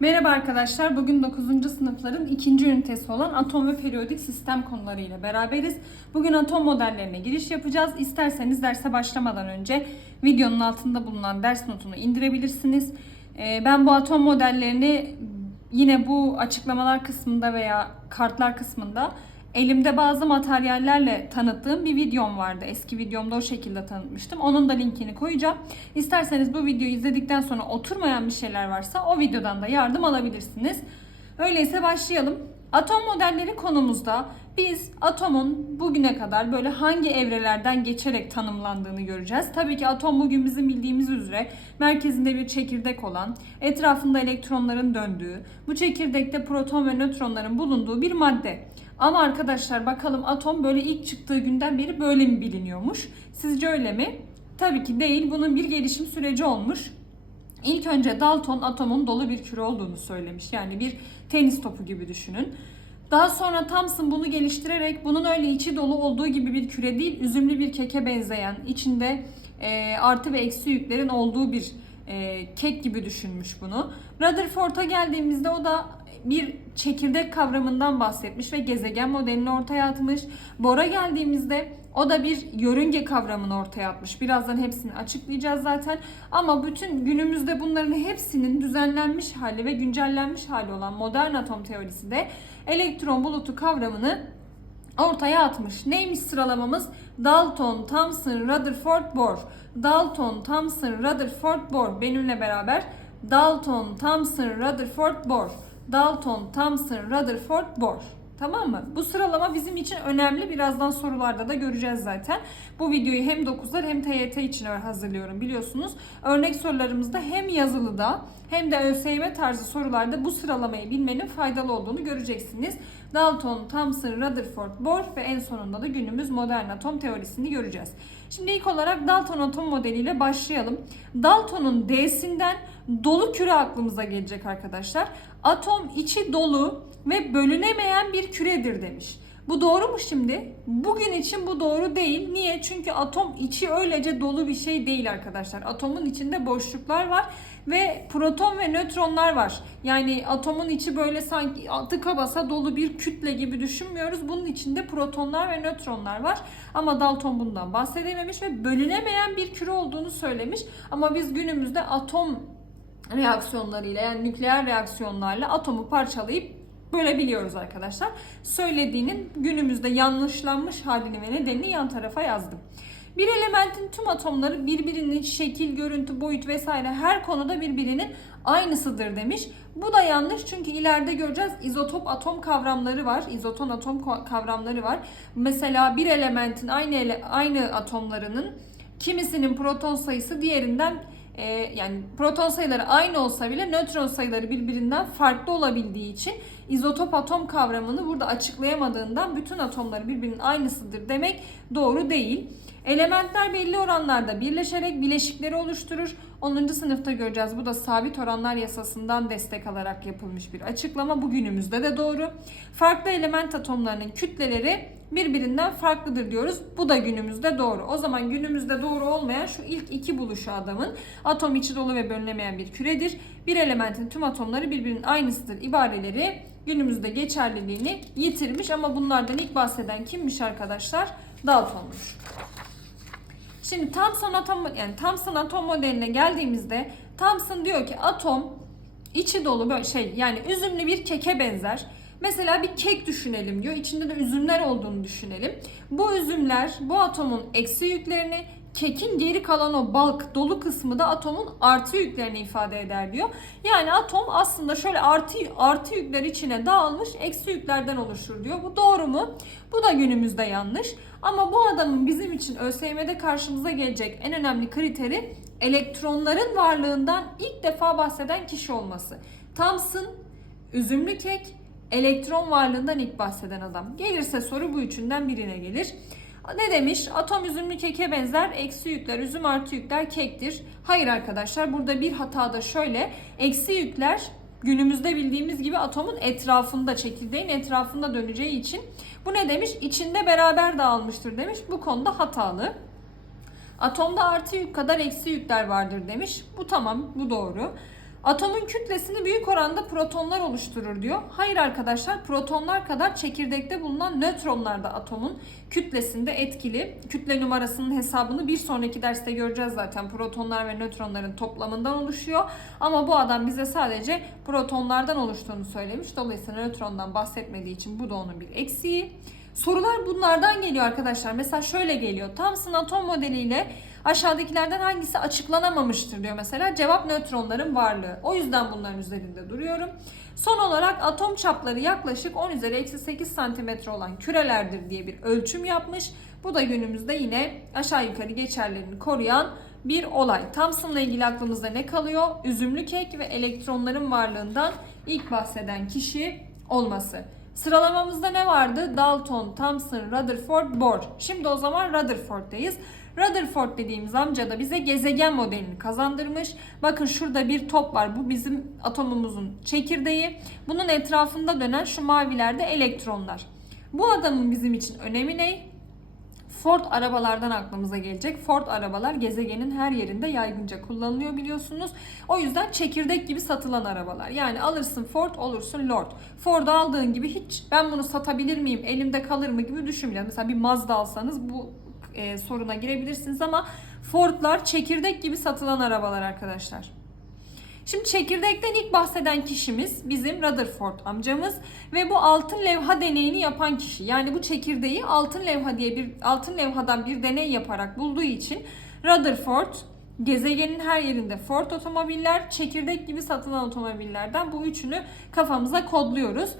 Merhaba arkadaşlar. Bugün 9. sınıfların ikinci ünitesi olan atom ve periyodik sistem konularıyla beraberiz. Bugün atom modellerine giriş yapacağız. İsterseniz derse başlamadan önce videonun altında bulunan ders notunu indirebilirsiniz. Ee, Ben bu atom modellerini yine bu açıklamalar kısmında veya kartlar kısmında elimde bazı materyallerle tanıttığım bir videom vardı. Eski videomda o şekilde tanıtmıştım. Onun da linkini koyacağım. İsterseniz bu videoyu izledikten sonra oturmayan bir şeyler varsa o videodan da yardım alabilirsiniz. Öyleyse başlayalım. Atom modelleri konumuzda biz atomun bugüne kadar böyle hangi evrelerden geçerek tanımlandığını göreceğiz. Tabii ki atom bugün bizim bildiğimiz üzere merkezinde bir çekirdek olan, etrafında elektronların döndüğü, bu çekirdekte proton ve nötronların bulunduğu bir madde. Ama arkadaşlar bakalım atom böyle ilk çıktığı günden beri böyle mi biliniyormuş? Sizce öyle mi? Tabii ki değil. Bunun bir gelişim süreci olmuş. İlk önce Dalton atomun dolu bir küre olduğunu söylemiş. Yani bir tenis topu gibi düşünün. Daha sonra Thomson bunu geliştirerek bunun öyle içi dolu olduğu gibi bir küre değil, üzümlü bir keke benzeyen, içinde e, artı ve eksi yüklerin olduğu bir e, kek gibi düşünmüş bunu. Rutherford'a geldiğimizde o da bir çekirdek kavramından bahsetmiş ve gezegen modelini ortaya atmış. Bohr'a geldiğimizde o da bir yörünge kavramını ortaya atmış. Birazdan hepsini açıklayacağız zaten. Ama bütün günümüzde bunların hepsinin düzenlenmiş hali ve güncellenmiş hali olan modern atom teorisi de elektron bulutu kavramını ortaya atmış. Neymiş sıralamamız? Dalton, Thomson, Rutherford, Bohr. Dalton, Thomson, Rutherford, Bohr. Benimle beraber Dalton, Thomson, Rutherford, Bohr. Dalton, Thomson, Rutherford, Bohr. Tamam mı? Bu sıralama bizim için önemli. Birazdan sorularda da göreceğiz zaten. Bu videoyu hem 9'lar hem TYT için hazırlıyorum biliyorsunuz. Örnek sorularımızda hem yazılıda hem de ÖSYM tarzı sorularda bu sıralamayı bilmenin faydalı olduğunu göreceksiniz. Dalton, Thomson, Rutherford, Bohr ve en sonunda da günümüz modern atom teorisini göreceğiz. Şimdi ilk olarak Dalton atom modeliyle başlayalım. Dalton'un D'sinden dolu küre aklımıza gelecek arkadaşlar. Atom içi dolu ve bölünemeyen bir küredir demiş. Bu doğru mu şimdi? Bugün için bu doğru değil. Niye? Çünkü atom içi öylece dolu bir şey değil arkadaşlar. Atomun içinde boşluklar var ve proton ve nötronlar var. Yani atomun içi böyle sanki tıka basa dolu bir kütle gibi düşünmüyoruz. Bunun içinde protonlar ve nötronlar var. Ama Dalton bundan bahsedememiş ve bölünemeyen bir küre olduğunu söylemiş. Ama biz günümüzde atom reaksiyonlarıyla yani nükleer reaksiyonlarla atomu parçalayıp bölebiliyoruz arkadaşlar. Söylediğinin günümüzde yanlışlanmış halini ve nedenini yan tarafa yazdım. Bir elementin tüm atomları birbirinin şekil, görüntü, boyut vesaire her konuda birbirinin aynısıdır demiş. Bu da yanlış çünkü ileride göreceğiz izotop atom kavramları var. İzoton atom kavramları var. Mesela bir elementin aynı ele, aynı atomlarının kimisinin proton sayısı diğerinden e, yani proton sayıları aynı olsa bile nötron sayıları birbirinden farklı olabildiği için izotop atom kavramını burada açıklayamadığından bütün atomları birbirinin aynısıdır demek doğru değil. Elementler belli oranlarda birleşerek bileşikleri oluşturur. 10. sınıfta göreceğiz. Bu da sabit oranlar yasasından destek alarak yapılmış bir açıklama. Bu günümüzde de doğru. Farklı element atomlarının kütleleri birbirinden farklıdır diyoruz. Bu da günümüzde doğru. O zaman günümüzde doğru olmayan şu ilk iki buluşu adamın atom içi dolu ve bölünemeyen bir küredir. Bir elementin tüm atomları birbirinin aynısıdır ibareleri günümüzde geçerliliğini yitirmiş ama bunlardan ilk bahseden kimmiş arkadaşlar? Dalton'muş. Şimdi Thomson atom yani Thomson atom modeline geldiğimizde Thomson diyor ki atom içi dolu böyle şey yani üzümlü bir keke benzer. Mesela bir kek düşünelim diyor. İçinde de üzümler olduğunu düşünelim. Bu üzümler bu atomun eksi yüklerini kekin geri kalan o balk dolu kısmı da atomun artı yüklerini ifade eder diyor. Yani atom aslında şöyle artı artı yükler içine dağılmış eksi yüklerden oluşur diyor. Bu doğru mu? Bu da günümüzde yanlış. Ama bu adamın bizim için ÖSYM'de karşımıza gelecek en önemli kriteri elektronların varlığından ilk defa bahseden kişi olması. Thomson, üzümlü kek, elektron varlığından ilk bahseden adam. Gelirse soru bu üçünden birine gelir. Ne demiş? Atom üzümlü keke benzer. Eksi yükler üzüm artı yükler kektir. Hayır arkadaşlar burada bir hata da şöyle. Eksi yükler günümüzde bildiğimiz gibi atomun etrafında, çekirdeğin etrafında döneceği için bu ne demiş? İçinde beraber dağılmıştır demiş. Bu konuda hatalı. Atomda artı yük kadar eksi yükler vardır demiş. Bu tamam, bu doğru. Atomun kütlesini büyük oranda protonlar oluşturur diyor. Hayır arkadaşlar protonlar kadar çekirdekte bulunan nötronlar da atomun kütlesinde etkili. Kütle numarasının hesabını bir sonraki derste göreceğiz zaten. Protonlar ve nötronların toplamından oluşuyor. Ama bu adam bize sadece protonlardan oluştuğunu söylemiş. Dolayısıyla nötrondan bahsetmediği için bu da onun bir eksiği. Sorular bunlardan geliyor arkadaşlar. Mesela şöyle geliyor. Thomson atom modeliyle aşağıdakilerden hangisi açıklanamamıştır diyor mesela. Cevap nötronların varlığı. O yüzden bunların üzerinde duruyorum. Son olarak atom çapları yaklaşık 10 üzeri eksi 8 santimetre olan kürelerdir diye bir ölçüm yapmış. Bu da günümüzde yine aşağı yukarı geçerlerini koruyan bir olay. Thomson'la ilgili aklımızda ne kalıyor? Üzümlü kek ve elektronların varlığından ilk bahseden kişi olması. Sıralamamızda ne vardı? Dalton, Thomson, Rutherford, Bohr. Şimdi o zaman Rutherford'dayız. Rutherford dediğimiz amca da bize gezegen modelini kazandırmış. Bakın şurada bir top var. Bu bizim atomumuzun çekirdeği. Bunun etrafında dönen şu mavilerde elektronlar. Bu adamın bizim için önemi ne? Ford arabalardan aklımıza gelecek. Ford arabalar gezegenin her yerinde yaygınca kullanılıyor biliyorsunuz. O yüzden çekirdek gibi satılan arabalar. Yani alırsın Ford olursun Lord. Ford'u aldığın gibi hiç ben bunu satabilir miyim, elimde kalır mı gibi düşünmeyin. Mesela bir Mazda alsanız bu e, soruna girebilirsiniz ama Ford'lar çekirdek gibi satılan arabalar arkadaşlar. Şimdi çekirdekten ilk bahseden kişimiz bizim Rutherford amcamız ve bu altın levha deneyini yapan kişi. Yani bu çekirdeği altın levha diye bir altın levhadan bir deney yaparak bulduğu için Rutherford gezegenin her yerinde Ford otomobiller, çekirdek gibi satılan otomobillerden bu üçünü kafamıza kodluyoruz.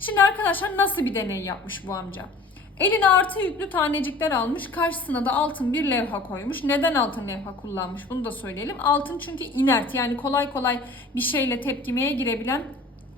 Şimdi arkadaşlar nasıl bir deney yapmış bu amca? Eline artı yüklü tanecikler almış. Karşısına da altın bir levha koymuş. Neden altın levha kullanmış bunu da söyleyelim. Altın çünkü inert yani kolay kolay bir şeyle tepkimeye girebilen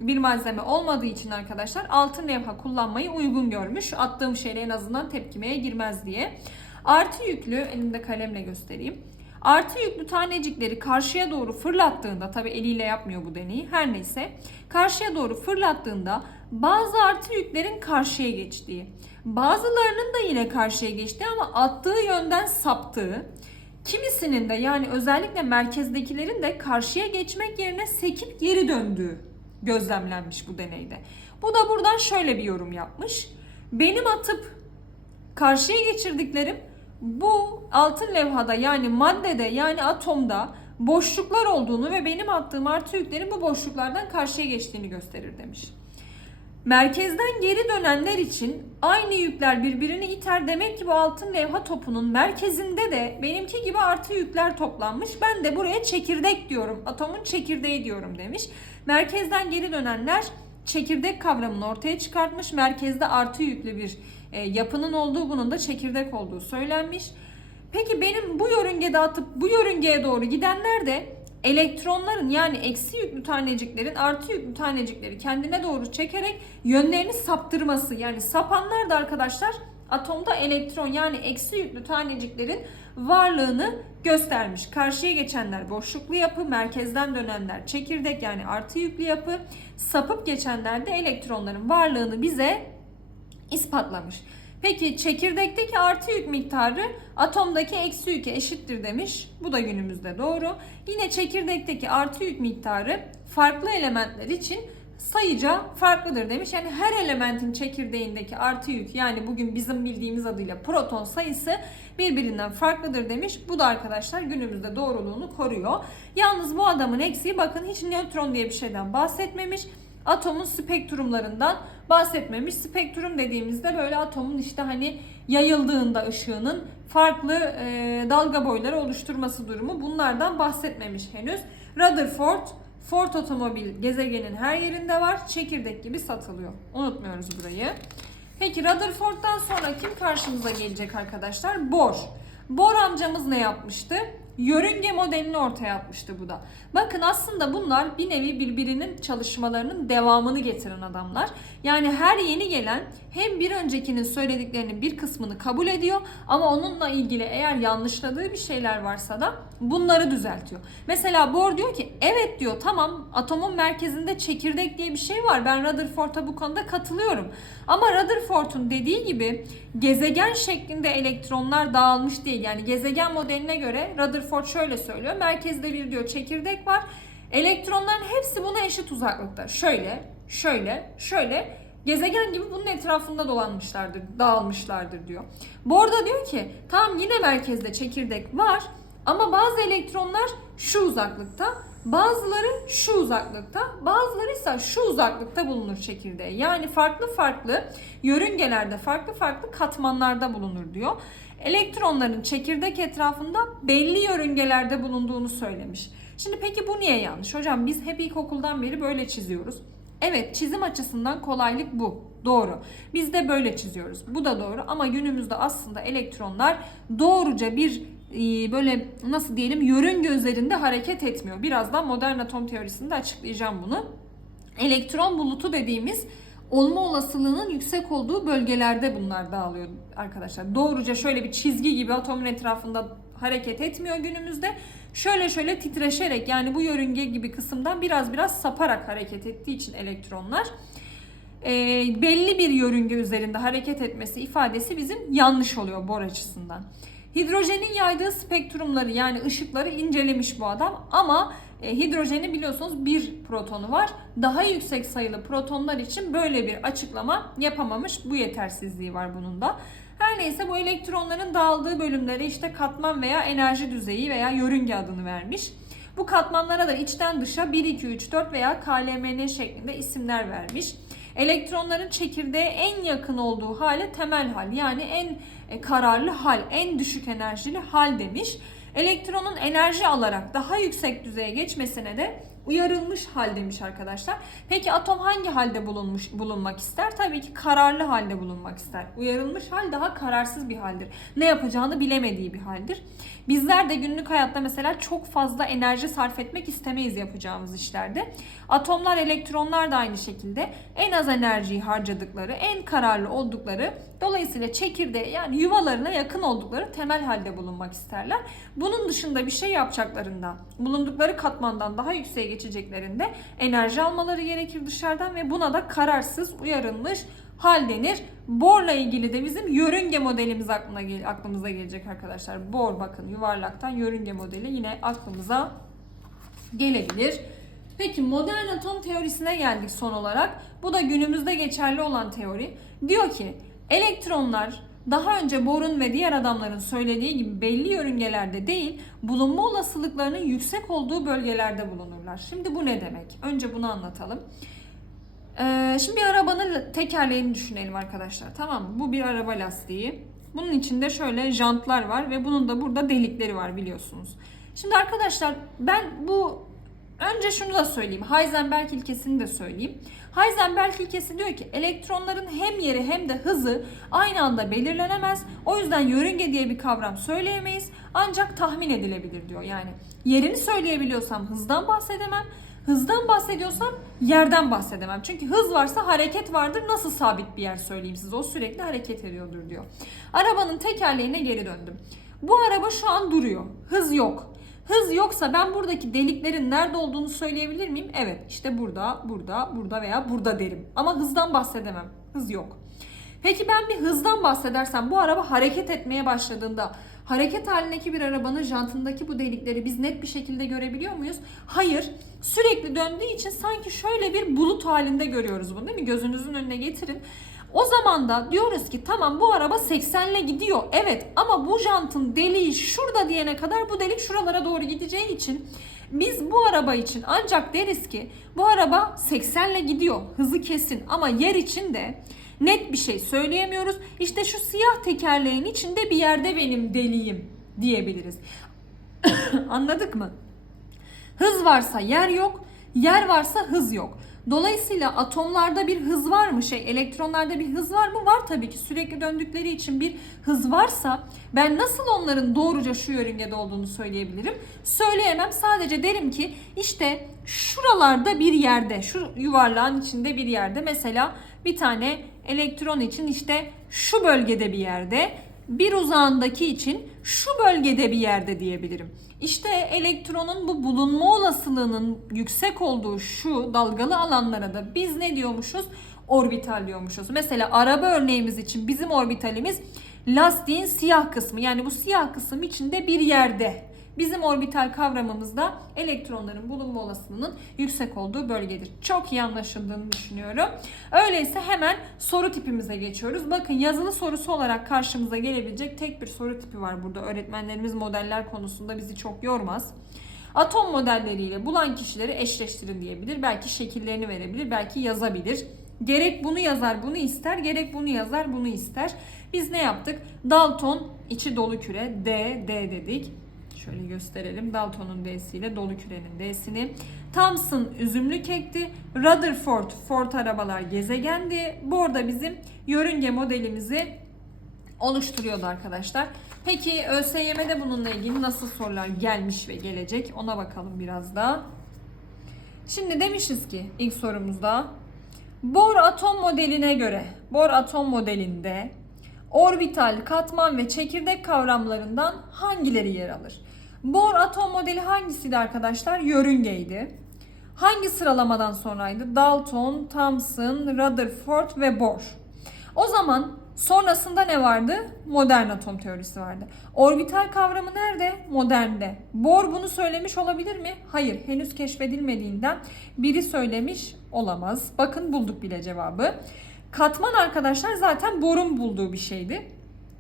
bir malzeme olmadığı için arkadaşlar altın levha kullanmayı uygun görmüş. Attığım şeyle en azından tepkimeye girmez diye. Artı yüklü elimde kalemle göstereyim. Artı yüklü tanecikleri karşıya doğru fırlattığında tabi eliyle yapmıyor bu deneyi her neyse karşıya doğru fırlattığında bazı artı yüklerin karşıya geçtiği bazılarının da yine karşıya geçtiği ama attığı yönden saptığı kimisinin de yani özellikle merkezdekilerin de karşıya geçmek yerine sekip geri döndüğü gözlemlenmiş bu deneyde. Bu da buradan şöyle bir yorum yapmış. Benim atıp karşıya geçirdiklerim bu altın levhada yani maddede yani atomda boşluklar olduğunu ve benim attığım artı yüklerin bu boşluklardan karşıya geçtiğini gösterir demiş. Merkezden geri dönenler için aynı yükler birbirini iter demek ki bu altın levha topunun merkezinde de benimki gibi artı yükler toplanmış. Ben de buraya çekirdek diyorum. Atomun çekirdeği diyorum demiş. Merkezden geri dönenler çekirdek kavramını ortaya çıkartmış. Merkezde artı yüklü bir e, yapının olduğu bunun da çekirdek olduğu söylenmiş. Peki benim bu yörüngede atıp bu yörüngeye doğru gidenler de elektronların yani eksi yüklü taneciklerin artı yüklü tanecikleri kendine doğru çekerek yönlerini saptırması. Yani sapanlar da arkadaşlar atomda elektron yani eksi yüklü taneciklerin varlığını göstermiş. Karşıya geçenler boşluklu yapı, merkezden dönenler çekirdek yani artı yüklü yapı, sapıp geçenler de elektronların varlığını bize ispatlamış. Peki çekirdekteki artı yük miktarı atomdaki eksi yüke eşittir demiş. Bu da günümüzde doğru. Yine çekirdekteki artı yük miktarı farklı elementler için sayıca farklıdır demiş. Yani her elementin çekirdeğindeki artı yük yani bugün bizim bildiğimiz adıyla proton sayısı birbirinden farklıdır demiş. Bu da arkadaşlar günümüzde doğruluğunu koruyor. Yalnız bu adamın eksiği bakın hiç nötron diye bir şeyden bahsetmemiş atomun spektrumlarından bahsetmemiş. Spektrum dediğimizde böyle atomun işte hani yayıldığında ışığının farklı e, dalga boyları oluşturması durumu bunlardan bahsetmemiş henüz. Rutherford Ford otomobil gezegenin her yerinde var. Çekirdek gibi satılıyor. Unutmuyoruz burayı. Peki Rutherford'dan sonra kim karşımıza gelecek arkadaşlar? Bohr. Bohr amcamız ne yapmıştı? Yörünge modelini ortaya atmıştı bu da. Bakın aslında bunlar bir nevi birbirinin çalışmalarının devamını getiren adamlar. Yani her yeni gelen hem bir öncekinin söylediklerinin bir kısmını kabul ediyor ama onunla ilgili eğer yanlışladığı bir şeyler varsa da bunları düzeltiyor. Mesela Bohr diyor ki evet diyor tamam atomun merkezinde çekirdek diye bir şey var. Ben Rutherford'a bu konuda katılıyorum. Ama Rutherford'un dediği gibi gezegen şeklinde elektronlar dağılmış değil. Yani gezegen modeline göre Rutherford şöyle söylüyor. Merkezde bir diyor çekirdek var. Elektronların hepsi buna eşit uzaklıkta. Şöyle, şöyle, şöyle gezegen gibi bunun etrafında dolanmışlardır, dağılmışlardır diyor. Bu arada diyor ki tamam yine merkezde çekirdek var ama bazı elektronlar şu uzaklıkta, bazıları şu uzaklıkta, bazıları ise şu uzaklıkta bulunur çekirdeğe. Yani farklı farklı yörüngelerde, farklı farklı katmanlarda bulunur diyor. Elektronların çekirdek etrafında belli yörüngelerde bulunduğunu söylemiş. Şimdi peki bu niye yanlış? Hocam biz hep ilkokuldan beri böyle çiziyoruz. Evet çizim açısından kolaylık bu. Doğru. Biz de böyle çiziyoruz. Bu da doğru ama günümüzde aslında elektronlar doğruca bir böyle nasıl diyelim yörünge üzerinde hareket etmiyor. Birazdan modern atom teorisinde açıklayacağım bunu. Elektron bulutu dediğimiz olma olasılığının yüksek olduğu bölgelerde bunlar dağılıyor arkadaşlar. Doğruca şöyle bir çizgi gibi atomun etrafında hareket etmiyor günümüzde. Şöyle şöyle titreşerek yani bu yörünge gibi kısımdan biraz biraz saparak hareket ettiği için elektronlar e, belli bir yörünge üzerinde hareket etmesi ifadesi bizim yanlış oluyor Bohr açısından. Hidrojenin yaydığı spektrumları yani ışıkları incelemiş bu adam ama e, hidrojenin biliyorsunuz bir protonu var. Daha yüksek sayılı protonlar için böyle bir açıklama yapamamış. Bu yetersizliği var bunun da. Her neyse bu elektronların dağıldığı bölümlere işte katman veya enerji düzeyi veya yörünge adını vermiş. Bu katmanlara da içten dışa 1, 2, 3, 4 veya KLMN şeklinde isimler vermiş. Elektronların çekirdeğe en yakın olduğu hale temel hal yani en e, kararlı hal, en düşük enerjili hal demiş. Elektronun enerji alarak daha yüksek düzeye geçmesine de uyarılmış hal demiş arkadaşlar. Peki atom hangi halde bulunmuş bulunmak ister? Tabii ki kararlı halde bulunmak ister. Uyarılmış hal daha kararsız bir haldir. Ne yapacağını bilemediği bir haldir. Bizler de günlük hayatta mesela çok fazla enerji sarf etmek istemeyiz yapacağımız işlerde. Atomlar, elektronlar da aynı şekilde en az enerjiyi harcadıkları, en kararlı oldukları, dolayısıyla çekirdeğe yani yuvalarına yakın oldukları temel halde bulunmak isterler. Bunun dışında bir şey yapacaklarında, bulundukları katmandan daha yükseğe geçeceklerinde enerji almaları gerekir dışarıdan ve buna da kararsız, uyarılmış hal denir. Borla ilgili de bizim yörünge modelimiz aklına gel aklımıza gelecek arkadaşlar. Bor bakın yuvarlaktan yörünge modeli yine aklımıza gelebilir. Peki modern atom teorisine geldik son olarak. Bu da günümüzde geçerli olan teori. Diyor ki elektronlar daha önce Bohr'un ve diğer adamların söylediği gibi belli yörüngelerde değil, bulunma olasılıklarının yüksek olduğu bölgelerde bulunurlar. Şimdi bu ne demek? Önce bunu anlatalım. Ee, şimdi bir arabanın tekerleğini düşünelim arkadaşlar. Tamam mı? Bu bir araba lastiği. Bunun içinde şöyle jantlar var ve bunun da burada delikleri var biliyorsunuz. Şimdi arkadaşlar ben bu önce şunu da söyleyeyim. Heisenberg ilkesini de söyleyeyim. Heisenberg ilkesi diyor ki elektronların hem yeri hem de hızı aynı anda belirlenemez. O yüzden yörünge diye bir kavram söyleyemeyiz. Ancak tahmin edilebilir diyor. Yani yerini söyleyebiliyorsam hızdan bahsedemem. Hızdan bahsediyorsam yerden bahsedemem. Çünkü hız varsa hareket vardır. Nasıl sabit bir yer söyleyeyim size? O sürekli hareket ediyordur diyor. Arabanın tekerleğine geri döndüm. Bu araba şu an duruyor. Hız yok. Hız yoksa ben buradaki deliklerin nerede olduğunu söyleyebilir miyim? Evet işte burada, burada, burada veya burada derim. Ama hızdan bahsedemem. Hız yok. Peki ben bir hızdan bahsedersem bu araba hareket etmeye başladığında hareket halindeki bir arabanın jantındaki bu delikleri biz net bir şekilde görebiliyor muyuz? Hayır. Sürekli döndüğü için sanki şöyle bir bulut halinde görüyoruz bunu değil mi? Gözünüzün önüne getirin. O zaman da diyoruz ki tamam bu araba 80 ile gidiyor. Evet ama bu jantın deliği şurada diyene kadar bu delik şuralara doğru gideceği için biz bu araba için ancak deriz ki bu araba 80 ile gidiyor. Hızı kesin ama yer için de net bir şey söyleyemiyoruz. İşte şu siyah tekerleğin içinde bir yerde benim deliğim diyebiliriz. Anladık mı? Hız varsa yer yok, yer varsa hız yok. Dolayısıyla atomlarda bir hız var mı? Şey elektronlarda bir hız var mı? Var tabii ki. Sürekli döndükleri için bir hız varsa ben nasıl onların doğruca şu yörüngede olduğunu söyleyebilirim? Söyleyemem. Sadece derim ki işte şuralarda bir yerde, şu yuvarlağın içinde bir yerde mesela bir tane elektron için işte şu bölgede bir yerde, bir uzağındaki için şu bölgede bir yerde diyebilirim. İşte elektronun bu bulunma olasılığının yüksek olduğu şu dalgalı alanlara da biz ne diyormuşuz? Orbital diyormuşuz. Mesela araba örneğimiz için bizim orbitalimiz lastiğin siyah kısmı. Yani bu siyah kısım içinde bir yerde Bizim orbital kavramımızda elektronların bulunma olasılığının yüksek olduğu bölgedir. Çok iyi anlaşıldığını düşünüyorum. Öyleyse hemen soru tipimize geçiyoruz. Bakın yazılı sorusu olarak karşımıza gelebilecek tek bir soru tipi var burada. Öğretmenlerimiz modeller konusunda bizi çok yormaz. Atom modelleriyle bulan kişileri eşleştirin diyebilir. Belki şekillerini verebilir, belki yazabilir. Gerek bunu yazar, bunu ister, gerek bunu yazar, bunu ister. Biz ne yaptık? Dalton içi dolu küre D, D dedik. Şöyle gösterelim. Dalton'un D'siyle dolu kürenin D'sini. Thomson üzümlü kekti. Rutherford Ford arabalar gezegendi. Bu arada bizim yörünge modelimizi oluşturuyordu arkadaşlar. Peki ÖSYM'de bununla ilgili nasıl sorular gelmiş ve gelecek ona bakalım biraz da. Şimdi demişiz ki ilk sorumuzda Bohr atom modeline göre Bohr atom modelinde orbital, katman ve çekirdek kavramlarından hangileri yer alır? Bohr atom modeli hangisiydi arkadaşlar? Yörüngeydi. Hangi sıralamadan sonraydı? Dalton, Thomson, Rutherford ve Bohr. O zaman sonrasında ne vardı? Modern atom teorisi vardı. Orbital kavramı nerede? Modernde. Bohr bunu söylemiş olabilir mi? Hayır, henüz keşfedilmediğinden biri söylemiş olamaz. Bakın bulduk bile cevabı. Katman arkadaşlar zaten Bohr'un bulduğu bir şeydi.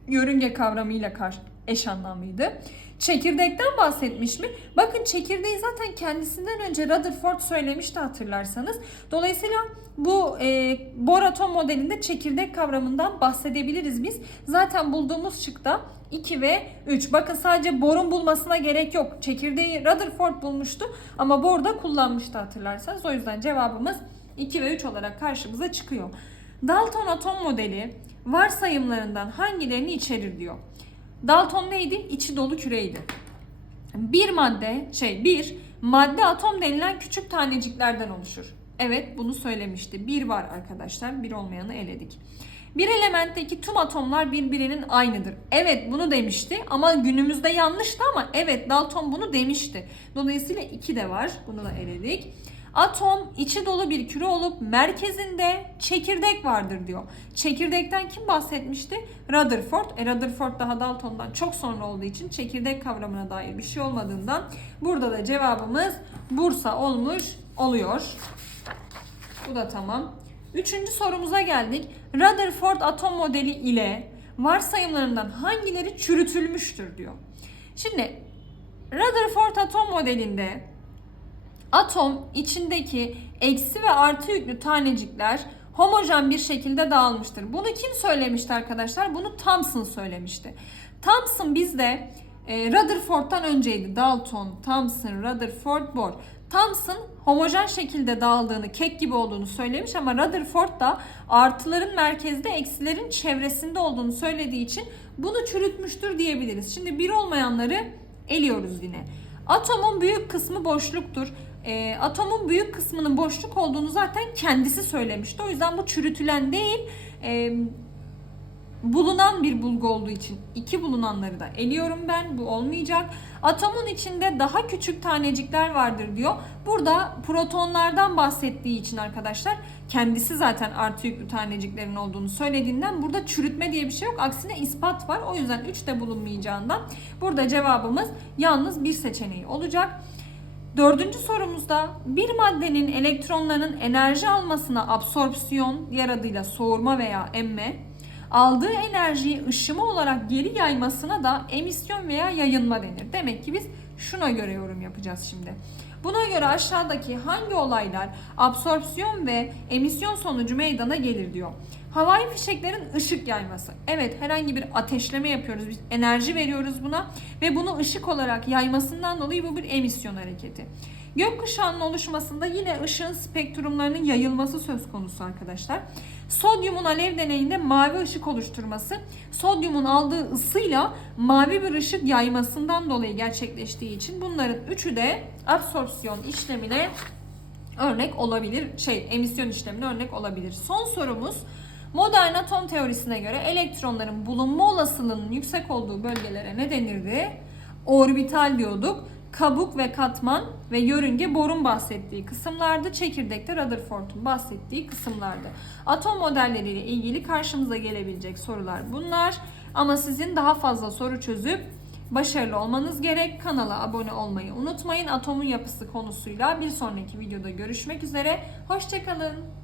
Yörünge kavramıyla karşı eş anlamlıydı. Çekirdekten bahsetmiş mi? Bakın çekirdeği zaten kendisinden önce Rutherford söylemişti hatırlarsanız. Dolayısıyla bu e, Bohr atom modelinde çekirdek kavramından bahsedebiliriz biz. Zaten bulduğumuz şıkta 2 ve 3. Bakın sadece Bohr'un bulmasına gerek yok. Çekirdeği Rutherford bulmuştu ama Bohr da kullanmıştı hatırlarsanız. O yüzden cevabımız 2 ve 3 olarak karşımıza çıkıyor. Dalton atom modeli varsayımlarından hangilerini içerir diyor. Dalton neydi? İçi dolu küreydi. Bir madde, şey bir madde atom denilen küçük taneciklerden oluşur. Evet bunu söylemişti. Bir var arkadaşlar. Bir olmayanı eledik. Bir elementteki tüm atomlar birbirinin aynıdır. Evet bunu demişti ama günümüzde yanlıştı ama evet Dalton bunu demişti. Dolayısıyla iki de var. Bunu da eledik. Atom içi dolu bir küre olup merkezinde çekirdek vardır diyor. Çekirdekten kim bahsetmişti? Rutherford. E Rutherford daha Dalton'dan çok sonra olduğu için çekirdek kavramına dair bir şey olmadığından burada da cevabımız Bursa olmuş oluyor. Bu da tamam. Üçüncü sorumuza geldik. Rutherford atom modeli ile varsayımlarından hangileri çürütülmüştür diyor. Şimdi Rutherford atom modelinde atom içindeki eksi ve artı yüklü tanecikler homojen bir şekilde dağılmıştır. Bunu kim söylemişti arkadaşlar? Bunu Thomson söylemişti. Thomson bizde e, Rutherford'dan önceydi. Dalton, Thomson, Rutherford, Bohr. Thomson homojen şekilde dağıldığını, kek gibi olduğunu söylemiş ama Rutherford da artıların merkezde, eksilerin çevresinde olduğunu söylediği için bunu çürütmüştür diyebiliriz. Şimdi bir olmayanları eliyoruz yine. Atomun büyük kısmı boşluktur. E, atomun büyük kısmının boşluk olduğunu zaten kendisi söylemişti. O yüzden bu çürütülen değil, e, bulunan bir bulgu olduğu için iki bulunanları da eliyorum ben. Bu olmayacak. Atomun içinde daha küçük tanecikler vardır diyor. Burada protonlardan bahsettiği için arkadaşlar kendisi zaten artı yüklü taneciklerin olduğunu söylediğinden burada çürütme diye bir şey yok. Aksine ispat var. O yüzden 3 de bulunmayacağından burada cevabımız yalnız bir seçeneği olacak. Dördüncü sorumuzda bir maddenin elektronlarının enerji almasına absorpsiyon, diğer adıyla soğurma veya emme, aldığı enerjiyi ışıma olarak geri yaymasına da emisyon veya yayılma denir. Demek ki biz şuna göre yorum yapacağız şimdi. Buna göre aşağıdaki hangi olaylar absorpsiyon ve emisyon sonucu meydana gelir diyor. Havai fişeklerin ışık yayması. Evet herhangi bir ateşleme yapıyoruz. Biz enerji veriyoruz buna ve bunu ışık olarak yaymasından dolayı bu bir emisyon hareketi. Gökkuşağının oluşmasında yine ışığın spektrumlarının yayılması söz konusu arkadaşlar. Sodyumun alev deneyinde mavi ışık oluşturması, sodyumun aldığı ısıyla mavi bir ışık yaymasından dolayı gerçekleştiği için bunların üçü de absorpsiyon işlemine örnek olabilir. Şey, emisyon işlemine örnek olabilir. Son sorumuz Modern atom teorisine göre elektronların bulunma olasılığının yüksek olduğu bölgelere ne denirdi? Orbital diyorduk. Kabuk ve katman ve yörünge borun bahsettiği kısımlardı. Çekirdekte Rutherford'un bahsettiği kısımlardı. Atom modelleriyle ilgili karşımıza gelebilecek sorular bunlar. Ama sizin daha fazla soru çözüp Başarılı olmanız gerek. Kanala abone olmayı unutmayın. Atomun yapısı konusuyla bir sonraki videoda görüşmek üzere. Hoşçakalın.